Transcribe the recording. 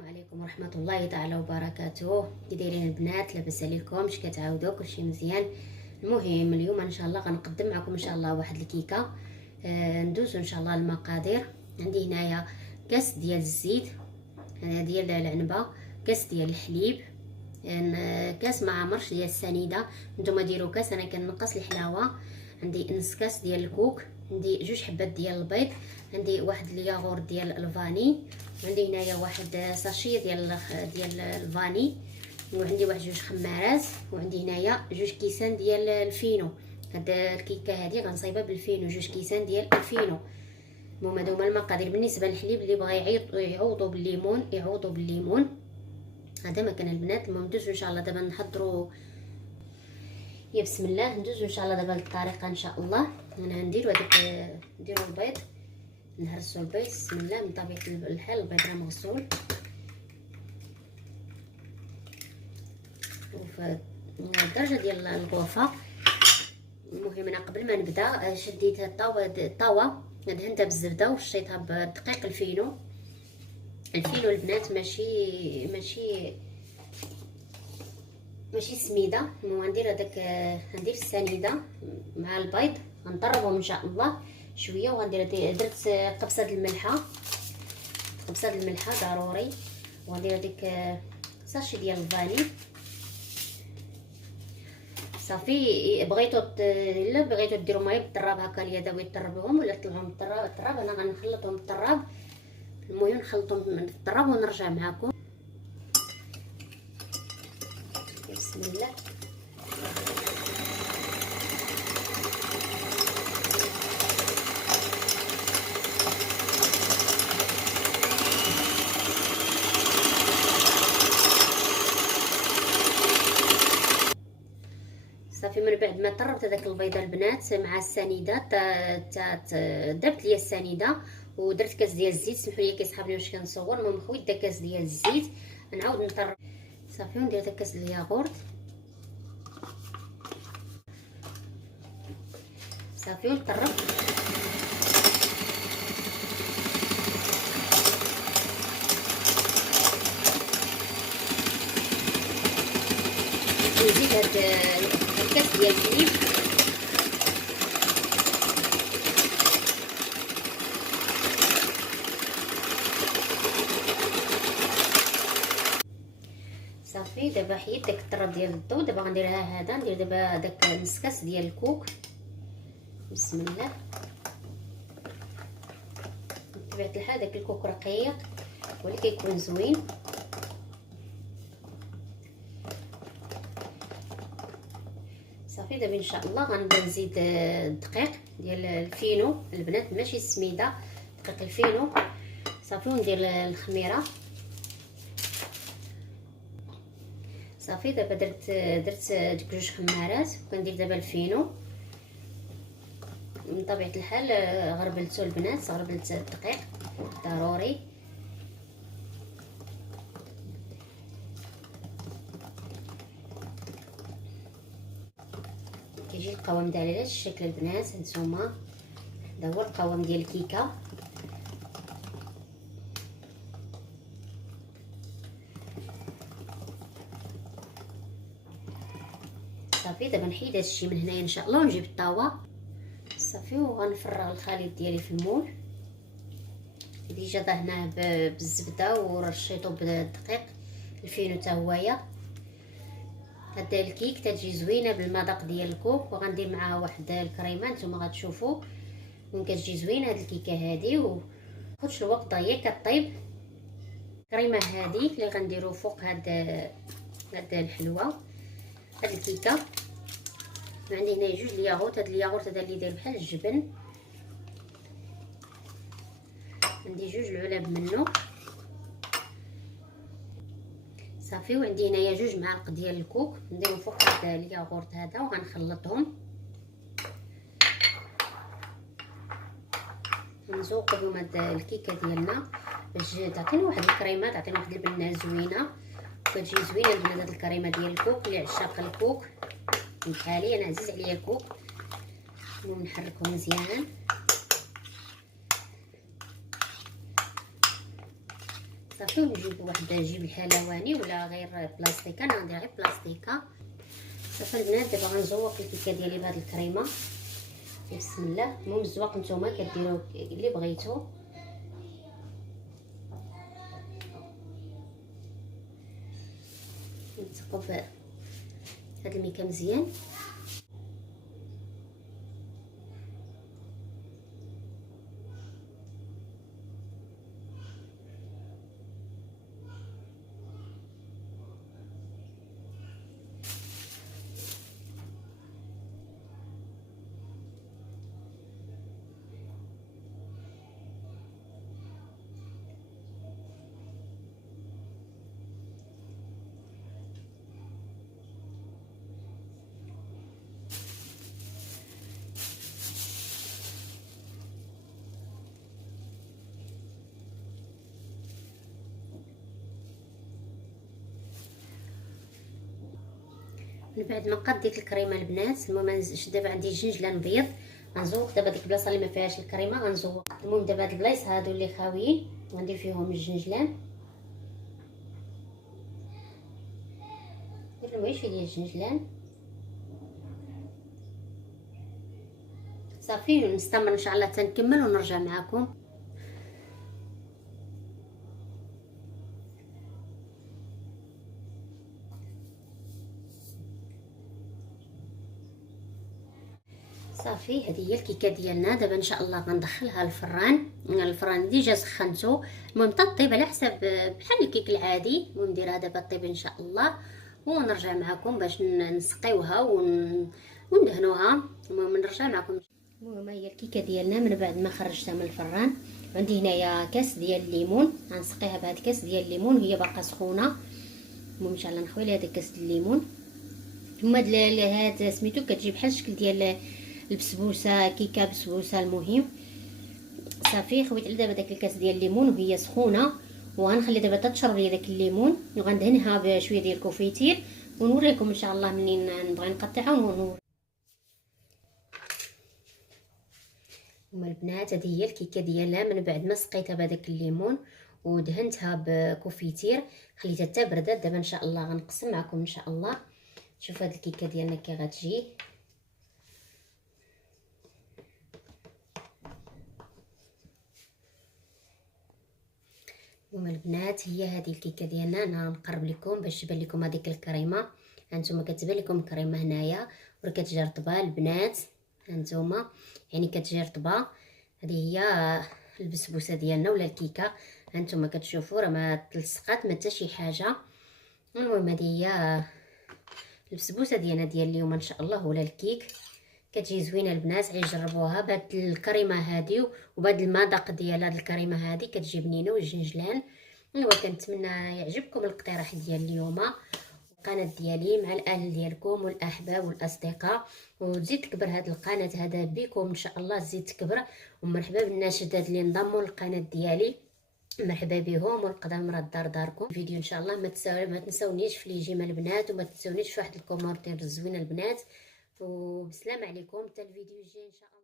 السلام عليكم ورحمه الله تعالى وبركاته. كي دايرين البنات؟ لاباس عليكم؟ اش كتعاودوا؟ كلشي مزيان؟ المهم اليوم ان شاء الله غنقدم معكم ان شاء الله واحد الكيكه. ندوزو ان شاء الله المقادير. عندي هنايا كاس ديال الزيت ديال العنبه، كاس ديال الحليب، كاس ما عمرش ديال السنيده. نتوما ديروا كاس، انا كنقص الحلاوه. عندي نص كاس ديال الكوك، عندي جوج حبات ديال البيض، عندي واحد الياغورت ديال الفاني، عندي هنايا واحد ساشي ديال الفاني، وعندي واحد جوج خمارات، وعندي هنايا جوج كيسان ديال الفينو. هاد الكيكه هادي غنصايبها بالفينو، جوج كيسان ديال الفينو. المهم هادو هما المقادير. بالنسبه للحليب اللي بغى يعوضوا بالليمون يعوضوا بالليمون. هذا مكان البنات. المهم ندوزو ان شاء الله دابا نحضروا. يا بسم الله، ندوزو ان شاء الله دابا للطريقه ان شاء الله. انا نديرو هذاك، نديرو البيض، نهرسو البيض. بسم الله. من طبيعه الحال البيض راه مغسول، وفي الدرجه ديال الغرفه. المهم انا قبل ما نبدا شديت الطاوه دهنتها بالزبده وشيتها بدقيق الفينو. البنات ماشي سميده. المهم غندير هذاك، غندير السنيده مع البيض، غنطربهم ان شاء الله شويه. وغندير درت قبصه الملحه ضروري. وغندير هذيك ساشي ديال الفاني. صافي. الا بغيتو ديروا ميه بالطراب هكا اليدوي تطربوهم، ولا تطلعوهم بالطراب. انا غنخلطهم بالطراب. المهم نخلطهم بالطراب ونرجع معكم. بسم الله. صافي. من بعد ما طربت هذاك البيضه البنات مع السنيده، درت ليا السنيده ودرت كاس ديال الزيت. سمحوا لي كيسحبني واش كنصور. المهم خويت داك كاس ديال الزيت، نعاود نطرب. صافي. وندير داك كاس الياغورت. صافي. ونطرب. نزيد هاد الكاس ديال الحليب. صافي. دابا حيت داك الطراب ديال الضو. دابا غنديرها هذا. ندير دابا داك نص كاس ديال الكوك. بسم الله. بطبيعه الحال داك الكوك رقيق ولكن كيكون زوين. صافي. دابا ان شاء الله غنبدا نزيد الدقيق ديال الفينو البنات، ماشي السميده، دقيق الفينو. صافي. وندير الخميره. صافي. دابا درت ديك جوج خمارات، وكندير دابا الفينو. من طبيعه الحال غربلتو البنات، غربلت الدقيق ضروري. كيجي القوام ديال هذا الشكل البنات. هانتوما هذا هو القوام ديال الكيكه. صافي. دابا نحيد هادشي من هنايا ان شاء الله ونجيب الطاوه. صافي. وغنفرغ الخليط ديالي في المول. ديجا دهناه بالزبده ورشيته بالدقيق الفينو حتى هويا. هاد الكيك تتجي زوينه بالمذاق ديال الكوك، وغندير معاها واحد الكريمه نتوما غتشوفوا. ممكن كتجي زوينه هاد الكيكه هادي، وخدش الوقت هي كطيب. الكريمه هادي اللي غنديروا فوق هاد الحلوه، هاد الكيكه. عندي هنا جوج الياغورت. هاد الياغورت هذا اللي داير بحال الجبن، عندي جوج العلب منه. صافي. وعندي هنايا جوج معالق ديال الكوك، نديرهم فوق هذا الياغورت هذا وغنخلطهم. نزوقوا بهم هاد الكيكه ديالنا باش تعطينا واحد الكريمه، تعطينا واحد البنه زوينه. كتجي زوينه البنات هاد الكريمه ديال الكوك. اللي عشاق الكوك بحالي، انا عزيز عليا الكوك. المهم نحركهم مزيان. صافي. ونجيب واحد جيب الحلواني ولا غير بلاستيكه، انا غندير غير بلاستيكه صافي البنات. دابا غنزوق الكيكه ديالي بهاد الكريمه بسم الله. المهم الزواق نتوما كديروا اللي بغيتو. نثقب هاد الميكه مزيان. من بعد ما قاد ديك الكريمه البنات، المهم دابا عندي جنجلان بيض غنزوق دابا ديك البلاصه اللي ما فيهاش الكريمه غنزوق. المهم دابا هاد البلايص هادو اللي خاويين غندير فيهم الجنجلان، ندير لهم شويه ديال الجنجلان صافي. ونستمر ان شاء الله تنكمل ونرجع معكم. صافي هذه هي الكيكه ديالنا. دابا ان شاء الله غندخلها الفران ديجا سخنته. المهم تطيب على حساب بحال الكيك العادي. المهم نديرها دابا طيب ان شاء الله ونرجع معكم باش نسقيوها وندهنوها. المهم نرجع معكم. المهم هي الكيكه ديالنا من بعد ما خرجتها من الفران. عندي هنايا كاس ديال الليمون غنسقيها بهاد الكاس ديال الليمون وهي باقا سخونه. المهم ان شاء الله نخوي لها هذا كاس الليمون. ثم هاد سميتو كتجي بحال الشكل ديال البسبوسه، كيكه بسبوسه. المهم صافي خويت على دابا داك الكاس ديال الليمون وهي سخونه، وغنخلي دابا تشرب لي داك الليمون وغندهنها بشويه ديال الكوفيتير ونوريكم ان شاء الله منين نبغي نقطعها ونور. هما البنات هذه هي الكيكه ديالها من بعد ما سقيتها بهذاك الليمون ودهنتها بكوفيتير خليتها حتى بردات. دابا ان شاء الله غنقسم معكم ان شاء الله. شوف هاد الكيكه ديالنا كي غتجي. هما البنات هي هذه الكيكه ديالنا. انا نقرب لكم باش تبان لكم هذيك الكريمه. هانتوما كتبان لكم الكريمه هنايا ورا كتجي رطبه البنات. هانتوما يعني كتجي رطبه. هذه هي البسبوسه ديالنا ولا الكيكه. هانتوما كتشوفوا راه ما تلصقات ما حتى شي حاجه. المهم هذه هي البسبوسه ديالنا ديال اليوم ان شاء الله ولا الكيك. كتجي زوينه البنات، عي جربوها بهاد الكريمه هذه وبهاد المذاق ديال هاد الكريمه هذه كتجي بنينه والجنجلان. ايوا كنتمنى يعجبكم الاقتراح ديال اليوم. القناه ديالي مع الاهل ديالكم والاحباب والاصدقاء، وتزيد تكبر هاد القناه هذا بكم ان شاء الله تزيد تكبر. ومرحبا بالناس الجداد اللي انضموا للقناه ديالي، مرحبا بهم والقدام راه الدار داركم. الفيديو ان شاء الله ما تنساونيش في لي جيم البنات، وما تنساونيش في واحد الكومونتير زوينه البنات. وبسلام عليكم حتى الفيديو الجاي ان شاء الله.